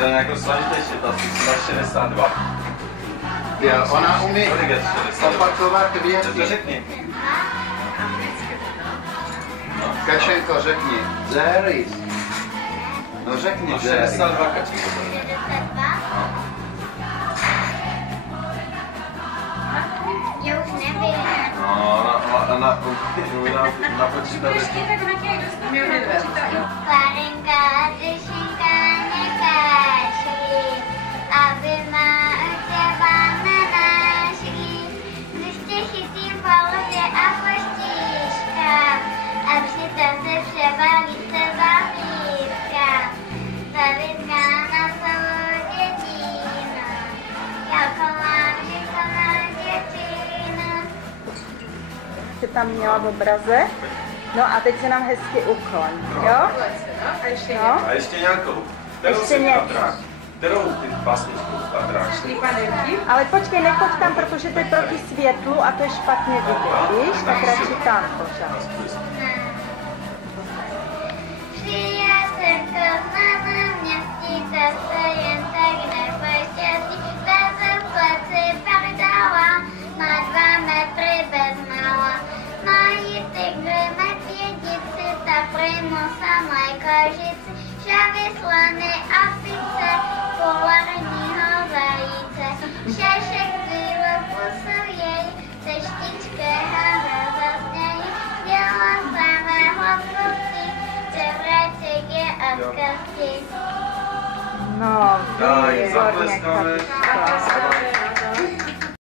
to je jako složitější, to asi 62. Jo, ona umí opakovat věci. To řekni. Kačenko, řekni. There is. No řekni, No there is. 62 Kačenko. 62? Já už nevím. No, na počítači. Klarinka, Řešinka, nekáží, aby má těba nenášli. Když tě chytím po lodě a poštíška, a přitom se přebaví se bavítka. Bavítka na celou dětinu, jako mám dětinu. Jste tam měla v obraze. No a teď se nám hezky ukloň, jo? A ještě No. A ještě nějakou. Kterou Ještě si něco. patráš? Kterou ty pásničku patráš? Ale počkej, nechoď tam, protože to je proti světlu a to je špatně vidět, víš? Tak radši tam pořád. Přijazenko známá městíce se jen tak nepoštěstí. Bez pleci prdala, má 2 metry bezmála. Mají tygry, medvědici, taprimusa, mlékožici, šavy, slony a pice, polárního vajíce. Šašek zvíle pusují, se štičkého rozaznějí, děla samého kluci, čevraček je od kosti. No, Tak, výborně, zatleskáme. Kapičko.